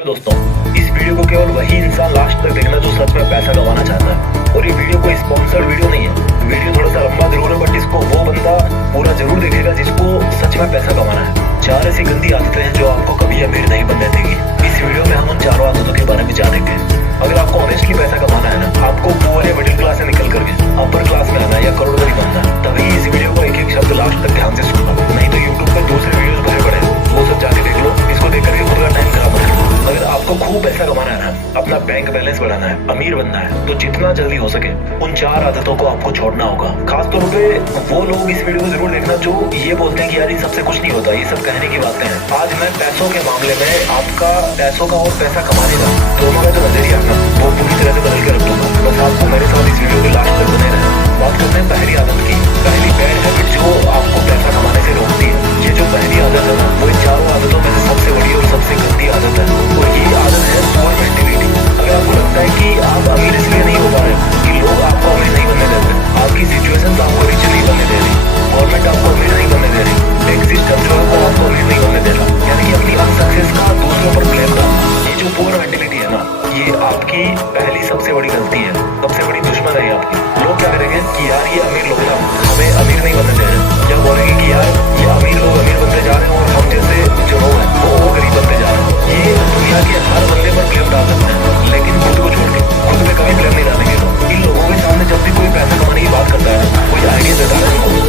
दोस्तों, इस वीडियो को केवल वही इंसान लास्ट तक देखना जो सच में पैसा कमाना चाहता है। और ये वीडियो कोई स्पॉन्सर्ड वीडियो नहीं है। वीडियो थोड़ा सा लंबा जरूर है, बट इसको वो बंदा पूरा जरूर देखेगा जिसको सच में पैसा कमाना है। 4 ऐसी गंदी आदतें हैं जो आपको कभी अमीर नहीं बनने देगी। इस वीडियो में हम उन 4 आदतों के बारे में जानेंगे। अगर आपको ऑनेस्टली पैसा कमाना है ना, आपको पुअर या मिडिल क्लास से निकल करके अपर क्लास में आना है या करोड़पति बनना है, तभी इस वीडियो को एक एक शब्द लास्ट तक ध्यान से सुनना। नहीं तो यूट्यूब पर दूसरे वीडियोस भरे पड़े हैं, वो सब जाके देख लो। इसको देख करके खुद का टाइम खराब है। अगर आपको खूब पैसा कमाना है ना, अपना बैंक बैलेंस बढ़ाना है, अमीर बनना है, तो जितना जल्दी हो सके उन 4 आदतों को आपको छोड़ना होगा। खास तौर पे वो लोग इस वीडियो को जरूर देखना जो ये बोलते हैं कि यार ये सबसे कुछ नहीं होता, ये सब कहने की बातें हैं। आज मैं पैसों के मामले में आपका पैसों का और पैसा कमाने का दोनों का जो नजरिया है ना, वो पूरी तरह से बदल के रख दूंगा। बस आपको मेरे साथ इस वीडियो के लास्ट तक बने रहना। बात करते हैं पहली आदत की। पहली बैड हैबिट जो आपको पैसा कमाने से रोकती है। ये जो पहली आदत है ना, वो इन 4 आदतों में से सबसे बड़ी और सबसे गंदी आदत है। और ये आदत है पुअर मेंटेलिटी। अगर आपको लगता है कि आप अमीर इसलिए नहीं हो पा रहे कि लोग आपको अमीर नहीं बनने देते, आपकी सिचुएशन आपको रिच नहीं बनने दे रही, गवर्नमेंट आपको अमीर नहीं बनने दे रही, एक सिस्टम जो है वो आपको अमीर नहीं बनने दे रहा, यानी कि अपनी अनसक्सेस का दूसरों पर ब्लेम डालना। ये जो पुअर मेंटेलिटी है ना, ये आपकी पहली सबसे बड़ी गलती है, सबसे बड़ी दुश्मन है आपकी। लोग क्या करेंगे कि यार ये अमीर लोग ना हमें अमीर नहीं बनने दे रहे, या बोलेंगे कि यार ये अमीर लोग अमीर बनते जा रहे हैं और हम जैसे जो लोग हैं वो गरीब बनते जा रहे हैं। ये दुनिया के हर बंदे पर ब्लेम डाल सकते हैं, लेकिन खुद को छोड़ के खुद पे कभी ब्लेम नहीं डालेंगे। लोग इन लोगों के सामने जब भी कोई पैसा कमाने की बात करता है, कोई आइडिया देता है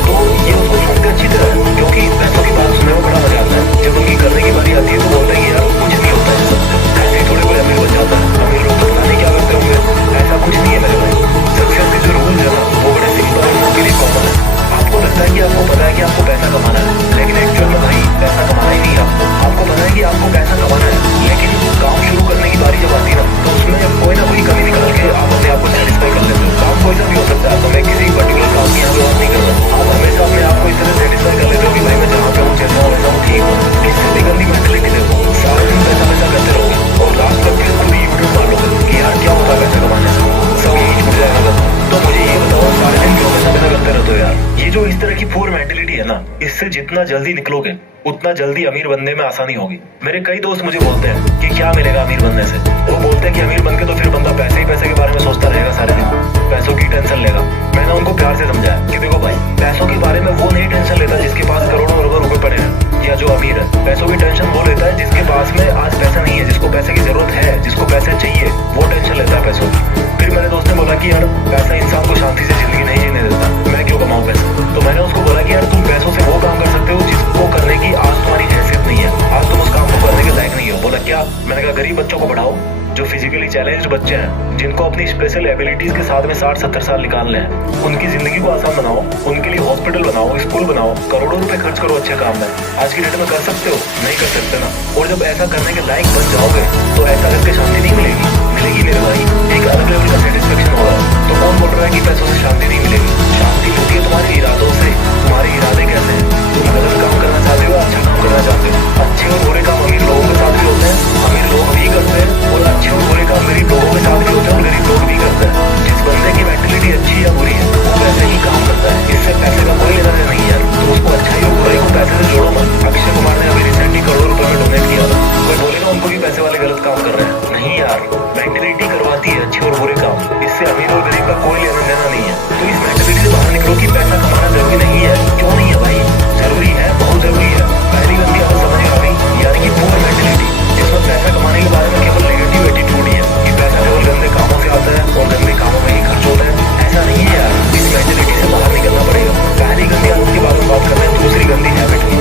तो ये उसको सुनते अच्छी तरह, क्योंकि पैसों की बात सुनने में बड़ा मजा आता है। जब उनकी करने की बारी आती है तो बोलते हैं कि यार कुछ नहीं होता है सबसे, ऐसे ही थोड़े कोई अमीर बन जाता है। अमीर लोग तो पता नहीं क्या करते होंगे, ऐसा कुछ नहीं है मेरे भाई। सक्सेस के जो रूल्स है ना, वो बड़े सिंपल है, उनके लिए कॉमन है। आपको लगता है कि आपको पता है कि आपको पैसा कमाना है, लेकिन एक्चुअल में भाई पैसा कमाना ही नहीं है। आपको पता है कि आपको पैसा कमाना है, लेकिन काम शुरू करने की बारी जब आती है ना, तो उसमें कोई ना कोई कमी निकाल के आप अपने आप को सेटिस्फाई कर लेते हो। काम कोई सा भी हो सकता है, तो मैं किसी पर्टिकुलर काम की यहाँ पे बात नहीं करता। आप हमेशा अपने आप को इस तरह सेटिस्फाई कर लेते हो कि भाई मैं जहाँ पे हूँ, जैसा हूँ वैसा हूँ, ठीक हूँ। इससे भी गंदी मेंटलिटी देखो, सारा दिन पैसा पैसा करते रहोगे और लास्ट तक फिर खुद ही यूट्यूब मार लोगे कि यार क्या होता है पैसा कमाने से, सब यही छूट जाएगा। तो मुझे ये बताओ, सारे दिन क्यों पैसा पैसा करते रहते हो यार? ये जो इस तरह की पुअर मेंटलिटी है ना, इससे जितना जल्दी निकलोगे उतना जल्दी अमीर बनने में आसानी होगी। मेरे कई दोस्त मुझे बोलते हैं कि क्या मिलेगा अमीर बनने से। वो बोलते हैं कि अमीर बनके तो फिर बंदा पैसे ही पैसे के बारे में सोचता रहेगा सारे दिन, पैसों की टेंशन लेगा। मैंने उनको प्यार से समझाया कि देखो भाई, पैसों के बारे में वो नहीं टेंशन लेता जिसके पास करोड़ों अरबों रुपए पड़े हैं, या जो अमीर है। पैसों की टेंशन वो लेता है जिसके पास में आज पैसा नहीं है, जिसको पैसे की जरूरत है, जिसको पैसे चाहिए, वो टेंशन लेता है पैसों की। फिर मेरे दोस्त ने बोला कि यार पैसा इंसान को शांति से जिंदगी नहीं जीने देता, मैं क्यों कमाऊं पैसे? तो मैंने उसको बोला कि यार तुम पैसों से वो काम कर सकते हो जिसको करने की आज तुम्हारी हैसियत नहीं है, आज तुम उस काम को करने के लायक नहीं हो। बोला क्या? मैंने कहा गरीब बच्चों को पढ़ाओ, जो फिजिकली चैलेंज्ड बच्चे हैं, जिनको अपनी स्पेशल एबिलिटीज के साथ में 60-70 साल निकालने हैं, उनकी जिंदगी को आसान बनाओ, उनके लिए हॉस्पिटल बनाओ, स्कूल बनाओ, करोड़ों रुपए खर्च करो अच्छे काम में। आज की डेट में कर सकते हो? नहीं कर सकते ना। और जब ऐसा करने के लायक बन जाओगे तो ऐसा करके शांति नहीं मिलेगी, मिलेगी मेरे भाई, एक अलग लेवल का सेटिस्फेक्शन होगा। तो कौन बोल रहा है कि पैसों से शांति नहीं मिलेगी? शांति होती है तुम्हारे इरादों से। तुम्हारे इरादे कैसे हैं? तुम गलत काम करना चाहते हो, अच्छा काम करना चाहते हो? अच्छे और बुरे काम अमीर लोगों के साथ भी होते हैं, अमीर लोग भी करते हैं, और अच्छे और बुरे काम गरीब लोगों के साथ भी होते हैं और गरीब लोग भी करते हैं। जिस बंदे की मेंटलिटी अच्छी या बुरी है, वो वैसे ही काम करता है। इससे पैसे का कोई लेना देना नहीं है, तो उसको अच्छाई और बुराई को पैसे से जोड़ो मत। अक्षय कुमार ने अभी रिसेंटली करोड़ों रुपए में डोनेट किया था। कोई बोलेगा उनको भी पैसे वाले गलत काम कर रहे हैं? नहीं यार, मेंटलिटी करवाती है अच्छे और बुरे काम, इससे अमीर और गरीब का कोई लेना देना नहीं है। तो इस मेंटलिटी से बाहर निकलो कि पैसा कमाना जरूरी नहीं है। क्यों नहीं है भाई? जरूरी है, बहुत जरूरी है। पहली गलती आपको समझ में आ गई, यानी कि पुअर मेंटलिटी, जिसमें पैसा कमाने के बारे में केवल नेगेटिव एटीट्यूड ही है कि पैसा केवल गंदे कामों से आता है और गंदे कामों में ही खर्च होता है। ऐसा नहीं है यार, इस मेंटलिटी से बाहर निकलना पड़ेगा। पहली गंदी आदत के बारे में बात कर रहे हैं, दूसरी गंदी हैबिट की।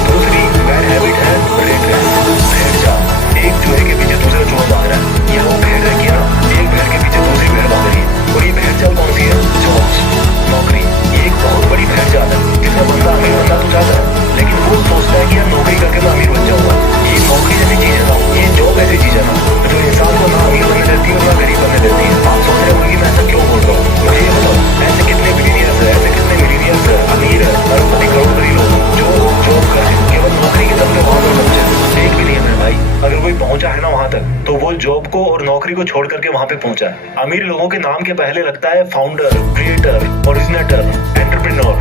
दूसरी बैड हैबिट है रेट रेस, भेड़ चाल। एक चूहे के पीछे दूसरा चूहा भाग रहा है, या वो भेड़ है कि ना, एक भेड़ के पीछे दूसरी भेड़ भाग रही है। और ये भेड़ चाल कौन सी है? जॉब्स, नौकरी। ये एक बहुत बड़ी भेड़ चाल है जिसमें बंदा अमीर बनना तो चाहता है, लेकिन वो सोचता है कि यार नौकरी करके मैं अमीर बन जाऊंगा। ये नौकरी जैसी चीज है ना, ये जॉब ऐसी चीज है ना, जो इंसान को ना अमीर बनने देती है और ना गरीब बनने देती है। आप सोच रहे होंगे कि मैं ऐसा क्यों बोल रहा हूँ? मुझे ये बताओ, ऐसे कितने बिलियनियर्स है, ऐसे कितने मिलियनियर्स है, अमीर है, अरबपति करोड़पति लोग जो जॉब करके केवल नौकरी के दम पे वहां पर पहुंचे? एक भी नहीं है मेरे भाई। अगर कोई पहुंचा है ना वहां तक, तो वो जॉब को और नौकरी को छोड़ करके वहां पे पहुंचा है। अमीर लोगों के नाम के पहले लगता है फाउंडर, क्रिएटर, ओरिजिनेटर, एंटरप्रेन्योर।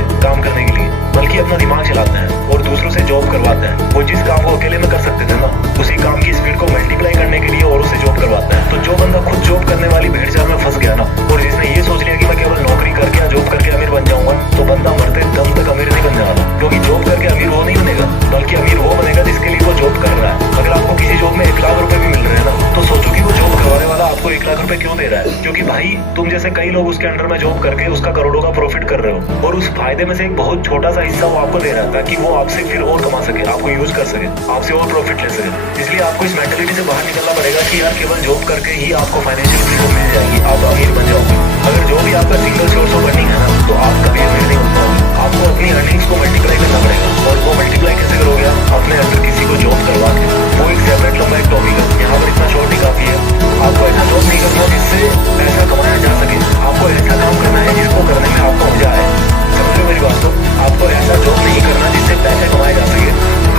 जाते काम करने के लिए, बल्कि अपना दिमाग चलाते हैं और दूसरों से जॉब करवाते हैं। वो जिस काम को अकेले में कर सकते थे ना, उसी काम की स्पीड को मल्टीप्लाई करने के लिए और उसे जॉब करवाते हैं। तो जो बंदा खुद जॉब करने वाली भेड़चाल में फंस गया ना, और जिसने ये सोच लिया कि मैं केवल नौकरी करके या जॉब करके अमीर बन जाऊंगा, तो बंदा मरते दम तक अमीर नहीं बन जाएगा। क्योंकि जॉब करके अमीर वो नहीं बनेगा, बल्कि अमीर वो बनेगा जिसके लिए वो जॉब कर रहा है। अगर आपको किसी जॉब में 1 लाख रुपए भी मिल रहे हैं ना, तो सोचो कि वो जॉब करवाने वाला आपको 1 लाख रुपए क्यों दे रहा है। क्योंकि भाई तुम जैसे कई लोग उसके अंडर में जॉब करके उसका करोड़ों का प्रॉफिट कर रहे हो, और उस फायदे में से एक बहुत छोटा सा हिस्सा वो आपको दे रहा है ताकि वो आपसे फिर और कमा सके, आपको यूज कर सके, आपसे और प्रॉफिट ले सके। इसलिए आपको इस मेंटालिटी से बाहर निकलना पड़ेगा कि यार केवल जॉब करके ही आपको फाइनेंशियल फ्रीडम मिल जाएगी, आप अमीर बन जाओगे। अगर जो भी आपका सिंगल सोर्स ऑफ अर्निंग है ना, तो आप कभी अमीर नहीं बन पाओगे। आपको अपनी अर्निंग्स को मल्टीप्लाई करना पड़ेगा, और वो मल्टीप्लाई कैसे करोगे आप? अपने अंदर किसी को जॉब करवा के। वो एक सेपरेट लंबा एक टॉपिक है, यहाँ पर इतना शॉर्ट ही काफी है। आपको ऐसा जॉब नहीं करना जिससे पैसा कमाया जा सके, आपको ऐसा काम करना है जिसको करने में आपको मजा आए। समझो मेरी बात को, आपको ऐसा जॉब नहीं करना जिससे पैसे कमाए जा सके,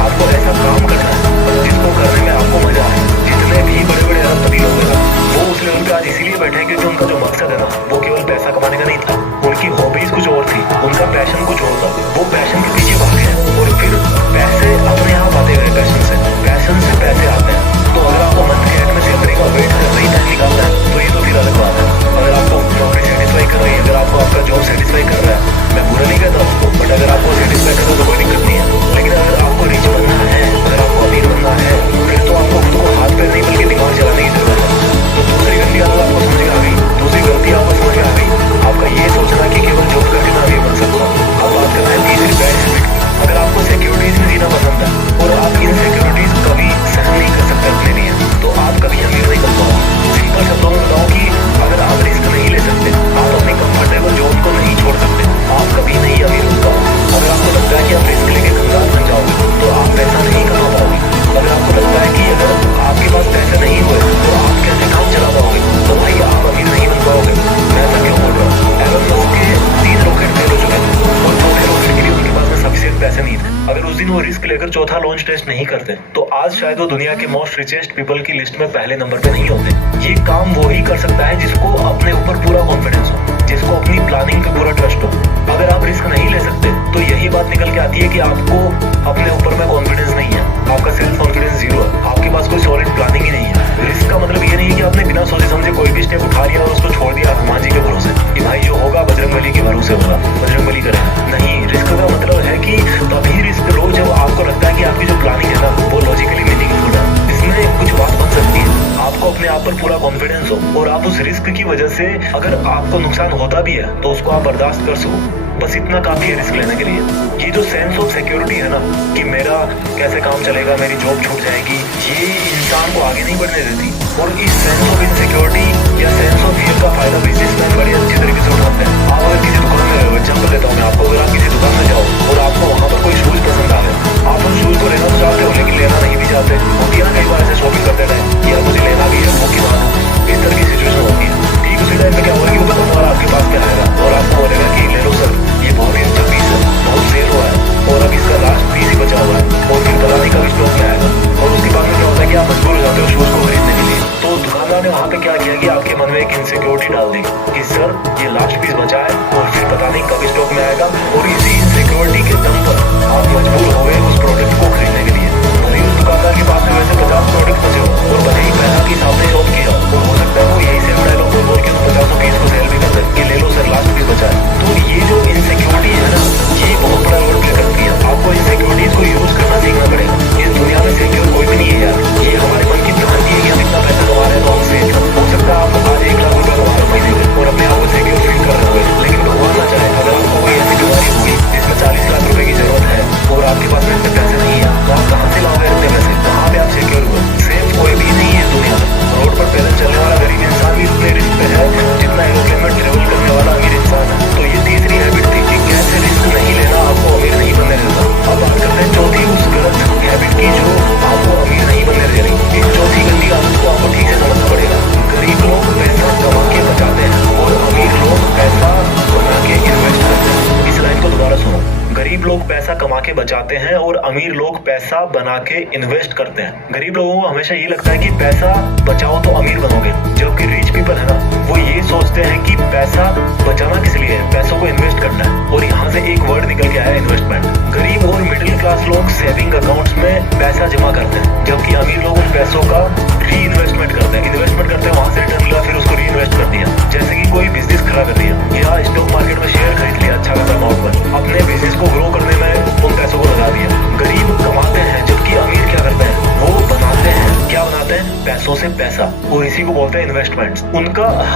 आपको ऐसा काम करना है जिसको करने में आपको मजा आए। जितने भी बड़े बड़े अरबपति लोग हैं ना, वो उस लेवल पे आज इसीलिए बैठे हैं क्योंकि उनका जो मकसद है ना, वो केवल पैसा कमाने का नहीं था। उनकी हॉबीज कुछ और थी, उनका पैशन कुछ और था। वो पैशन के पीछे भागे हैं, और फिर पैसे अपने आप आते गए। पैशन से पैसे आते हैं। तो अगर आपको मंथली एंड में सैलरी का वेट करना ही टाइम निकालना है, तो ये तो फिर अलग बात है। अगर आपको नौकरी सेटिस्फाई कर रही है, अगर आपको आपका जॉब सेटिस्फाई कर रहा है, मैं बुरा नहीं कहता उसको, बट अगर आपको सेटिस्फाई कर रहा है तो कोई दिक्कत नहीं है। लेकिन अगर आपको रिच बनना है, अगर आपको अमीर बनना है, फिर तो आपको खुद को हाथ पैर नहीं बल्कि दिमाग चलाने की जरूरत है। तो दूसरी गलती आदत आपको समझ में आ गई, दूसरी गलती आपको समझ में आ गई, आपका ये सोचना कि केवल जॉब करके मैं अमीर बन सकता हूँ। अब बात करना है तीसरी बैड हैबिट। अगर आपको सिक्योरिटीज में जीना पसंद है और आप इन सिक्योरिटीज कभी सहन नहीं कर सकते अपने लिए, तो आप कभी अमीर नहीं बन पाओगे। सिंपल शब्दों में बताओ कि अगर आप रिस्क नहीं ले सकते, आप अपने कंफर्टेबल जॉब को नहीं छोड़ सकते, आप कभी नहीं अमीर बन पाओगे। अगर आपको लगता है कि आप रिस्क लेके खंगाल बन जाओगे, तो आप पैसा नहीं कमा पाओगे। अगर आपको लगता है कि अगर आपके पास पैसे नहीं हुए तो आप कैसे काम चला पाओगे, तो भाई आप अमीर नहीं बन पाओगे। मैं ऐसा क्यों बोल रहा हूँ? एलन मस्क के 3 रॉकेट फेल हो चुके थे, और चौथे रॉकेट के लिए उनके पास में सफिशिएंट पैसे नहीं थे। अगर उस दिन वो रिस्क लेकर चौथा लॉन्च टेस्ट नहीं करते, तो आज शायद वो दुनिया के मोस्ट रिचेस्ट पीपल की लिस्ट में पहले नंबर पे नहीं होते। ये काम वो ही कर सकता है जिसको अपने ऊपर पूरा कॉन्फिडेंस हो, जिसको अपनी प्लानिंग पे पूरा ट्रस्ट हो। अगर आप रिस्क नहीं ले सकते, तो यही बात निकल के आती है कि आपको अपने ऊपर में कॉन्फिडेंस नहीं है, आपका सेल्फ कॉन्फिडेंस 0 है, आपके पास कोई सॉलिड प्लानिंग ही नहीं है। रिस्क का मतलब ये नहीं है कि आपने बिना सोचे समझे कोई भी स्टेप उठा लिया और उसको छोड़ दिया हनुमान जी के भरोसे कि भाई जो होगा बजरंगबली के भरोसे होगा, बजरंगबली करे। नहीं, रिस्क का मतलब है कि तभी रिस्क लो जब आपको लगता है कि आपकी जो प्लानिंग है ना, वो लॉजिकली मीनिंगफुल है, इसमें कुछ बात बन सकती है, आपको अपने आप पर पूरा कॉन्फिडेंस हो, और आप उस रिस्क की वजह से अगर आपको नुकसान होता भी है तो उसको आप बर्दाश्त कर सको। बस इतना काफी है रिस्क लेने के लिए। ये जो सेंस ऑफ सिक्योरिटी है ना, कि मेरा कैसे काम चलेगा, मेरी जॉब छूट जाएगी, ये इंसान को आगे नहीं बढ़ने देती। और इस सेंस ऑफ इनसिक्योरिटी या सेंस ऑफ फियर का फायदा बिजनेसमैन बड़ी अच्छी तरीके से उठाते हैं। आप अगर किसी दुकान में गए, एग्जाम्पल देता हूँ मैं आपको, अगर आप किसी दुकान में जाओ और आपको वहाँ पर कोई शूज पसंद आ गए, आप उन शूज को लेना तो चाहते हो, लेकिन लेना नहीं भी चाहते। होती है ना कई बार ऐसे शॉपिंग करते रहे, यार मुझे लेना भी है, वो की बात है, इस तरह की सिचुएशन होती है। ठीक उसी टाइम पे क्या होगा कि वो दुकानदार आपके पास क्या आएगा और आपको बोलेगा कि ले लो सर, ये बहुत ही अच्छा पीस है, बहुत सेल हुआ है, और अब इसका लास्ट पीस ही बचा हुआ है, और फिर पता नहीं कब स्टॉक में आएगा। और उसके बाद में क्या होता है कि आप मजबूर हो जाते हो शूज को खरीदने के लिए। तो दुकानदार ने वहाँ पे क्या किया कि आपके मन में एक इनसिक्योरिटी डाल दी कि सर ये लास्ट पीस बचा है, और फिर पता नहीं कब स्टॉक में आएगा। और इसी इनसिक्योरिटी के दम पर आप मजबूर हो गए उस प्रोडक्ट को खरीदने के लिए। भले ही उस दुकानदार के पास में वैसे 50 प्रोडक्ट बचे हो, और भले ही पैसा के हिसाब से शॉप किया हो, हो सकता है वो यही सेम डायलॉग बोल के 50 पीस को सेल भी कर दे कि ले लो सर लास्ट पीस बचा है। तो ये जो इनसिक्योरिटी है ना, ये बहुत बड़ा रोल प्ले करती है। आपको इनसिक्योरिटीज को यूज करना सीखना पड़ेगा। इस दुनिया में सिक्योर कोई भी नहीं है यार, ये हमारे मन की भ्रांति है कि हम इतना पैसा कमा रहे हैं तो हमसे हो सकता है आप आज 1 लाख रुपया कमा रहे हो महीने में और अपने आप को सिक्योर फील कर रहे हो। लेकिन भगवान ना चाहे अगर आपको कोई ऐसी बीमारी हुई जिसमें 40 लाख रुपए की जरूरत है और आपके पास में इतने पैसे नहीं है, तो आप कहाँ से लाओगे इतने पैसे? कहाँ पे आप सिक्योर हुए? सेफ कोई भी नहीं है इस दुनिया में। रोड पर पैदल चलने वाला गरीब इंसान भी इतने रिस्क पे है जितना एरोप्लेन में ट्रेवल करने वाला अमीर इंसान है। तो ये तीसरी हैबिट थी कि कैसे रिस्क नहीं लेना आपको अमीर नहीं बनने देता। अब बात करते हैं चौथी उस गलत हैबिट की जो आपको अमीर नहीं बनने दे रही। इस चौथी गंदी आदत को आपको ठीक से समझना पड़ेगा। गरीब लोग पैसा कमा के बचाते हैं और अमीर लोग पैसा बना के इन्वेस्ट करते हैं। इस लाइन को दोबारा सुनो, गरीब लोग पैसा कमा के बचाते हैं और अमीर लोग पैसा बना के इन्वेस्ट करते हैं। गरीब लोगों को हमेशा ये लगता है कि पैसा बचाओ तो अमीर बनोगे, जबकि रिच पीपल है ना, वो ये सोचते हैं कि पैसा बचाना किस लिए है, पैसों को इन्वेस्ट करना है। और यहाँ से एक वर्ड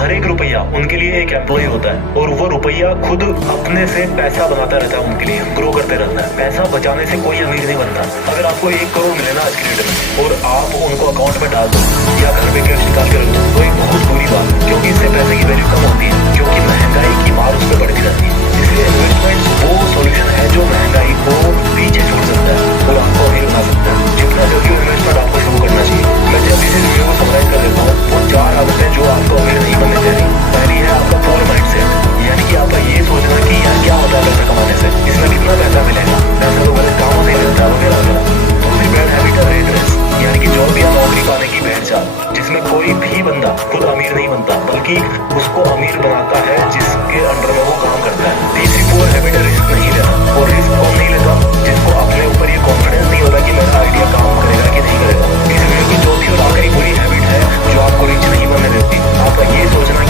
हर एक रुपया उनके लिए एक एम्प्लॉय होता है और वो रुपया खुद अपने से पैसा बनाता रहता है, उनके लिए ग्रो करते रहता है। पैसा बचाने से कोई अमीर नहीं बनता। अगर आपको 1 करोड़ मिले ना आज की डेट में और आप उनको अकाउंट में डाल दो या घर पे कैश निकाल के रख दो तो एक बहुत बुरी बात, क्योंकि इससे पैसे की वैल्यू कम होती है, क्योंकि महंगाई की मार उस पर बढ़ती रहती है। इसलिए इन्वेस्टमेंट वो सोल्यूशन है जो महंगाई को पीछे छोड़ सकता है और आपको अमीर बना सकता है। जितना जल्दी इन्वेस्टमेंट आपको शुरू करना चाहिए। मैं जल्दी से वीडियो को समराइज कर देता हूँ। वो 4 आदतें जो आपको अमीर नहीं बनने दे रही। पहली है आपका पोर माइंडसेट, यानी कि आपका ये सोचना कि यार क्या होता है पैसा कमाने से, इसमें कितना पैसा मिलेगा, पैसा तो गलत कामों से मिलता है वगैरह वगैरह। दूसरी बैड हैबिट है रेट रेस, यानी कि जॉब या नौकरी पाने की भेड़ चाल, जिसमें कोई भी बंदा खुद अमीर नहीं बनता बल्कि उसको अमीर बनाता है जिसके अंडर में वो काम करता है। तीसरी पोर हैबिट है रिस्क नहीं लेना, और रिस्क कौन नहीं लेता, जिसको अपने ऊपर ये कॉन्फिडेंस नहीं होता कि मेरा आइडिया काम करेगा कि नहीं करेगा। इस वीडियो की चौथी और आखिरी बुरी हैबिट है जो आपको रिच नहीं बनने देती, आपका ये सोचना